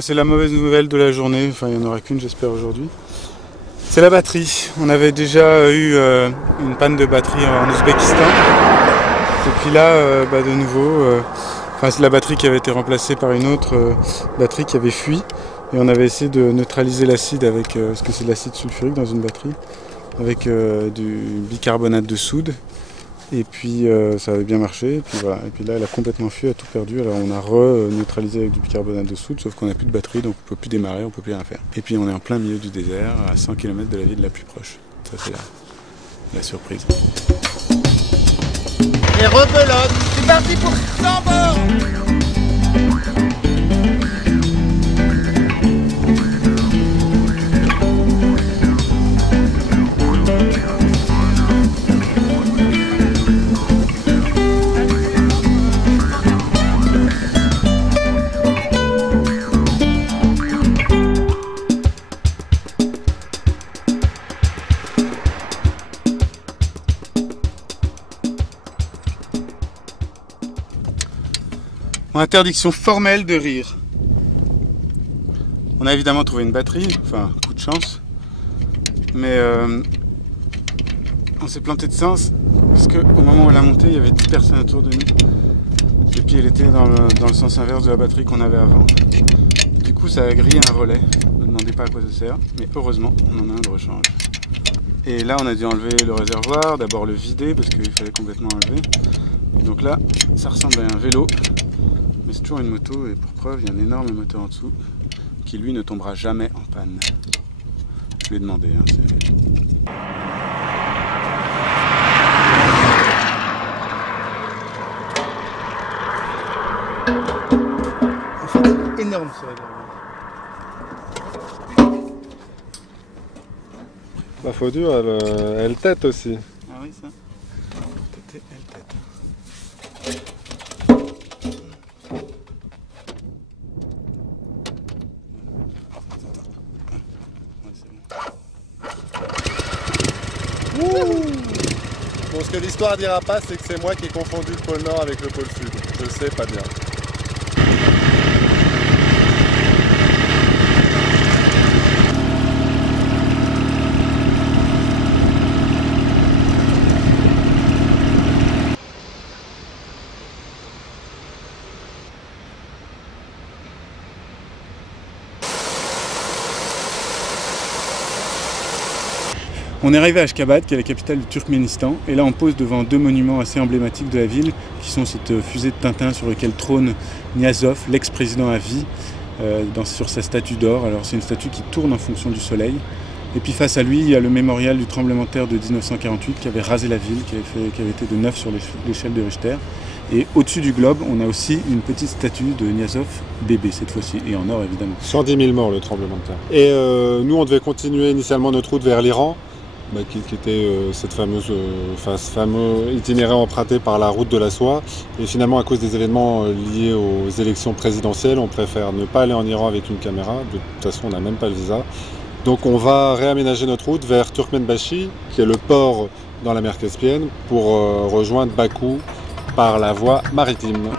C'est la mauvaise nouvelle de la journée, enfin il n'y en aura qu'une j'espère aujourd'hui. C'est la batterie. On avait déjà eu une panne de batterie en Ouzbékistan. Et puis là, de nouveau, c'est la batterie qui avait été remplacée par une autre batterie qui avait fui. Et on avait essayé de neutraliser l'acide avec, parce que c'est de l'acide sulfurique dans une batterie, avec du bicarbonate de soude. Et puis ça avait bien marché, et puis voilà. Et puis là elle a complètement fui, elle a tout perdu. Alors on a neutralisé avec du bicarbonate de soude, sauf qu'on n'a plus de batterie, donc on ne peut plus démarrer, on ne peut plus rien faire. Et puis on est en plein milieu du désert, à 100 km de la ville la plus proche. Ça c'est la surprise. Et rebelote, c'est parti pour 100 bords. Interdiction formelle de rire. On a évidemment trouvé une batterie, enfin coup de chance, mais on s'est planté de sens parce qu'au moment où elle a monté, il y avait 10 personnes autour de nous et puis elle était dans le sens inverse de la batterie qu'on avait avant. Du coup ça a grillé un relais, ne me demandez pas à quoi ça sert, mais heureusement on en a un de rechange. Et là on a dû enlever le réservoir, d'abord le vider parce qu'il fallait complètement enlever. Et donc là ça ressemble à un vélo. Mais c'est toujours une moto et pour preuve, il y a un énorme moteur en dessous qui lui ne tombera jamais en panne. Je lui ai demandé. C'est énorme ce réservoir. La photo, elle tête aussi. Ah oui, ça. Elle tête. Bon, ce que l'histoire dira pas, c'est que c'est moi qui ai confondu le pôle Nord avec le pôle Sud. Je sais pas bien. On est arrivé à Ashgabat, qui est la capitale du Turkménistan, et là on pose devant deux monuments assez emblématiques de la ville, qui sont cette fusée de Tintin sur laquelle trône Niazov, l'ex-président à vie, sur sa statue d'or. Alors c'est une statue qui tourne en fonction du soleil. Et puis face à lui, il y a le mémorial du tremblement de terre de 1948 qui avait rasé la ville, qui avait été de 9 sur l'échelle de Richter. Et au-dessus du globe, on a aussi une petite statue de Niazov, bébé cette fois-ci, et en or évidemment. 110 000 morts le tremblement de terre. Et nous on devait continuer initialement notre route vers l'Iran. Qui était ce fameux itinéraire emprunté par la route de la soie. Et finalement, à cause des événements liés aux élections présidentielles, on préfère ne pas aller en Iran avec une caméra. De toute façon, on n'a même pas le visa. Donc on va réaménager notre route vers Turkmenbashi, qui est le port dans la mer Caspienne, pour rejoindre Bakou par la voie maritime.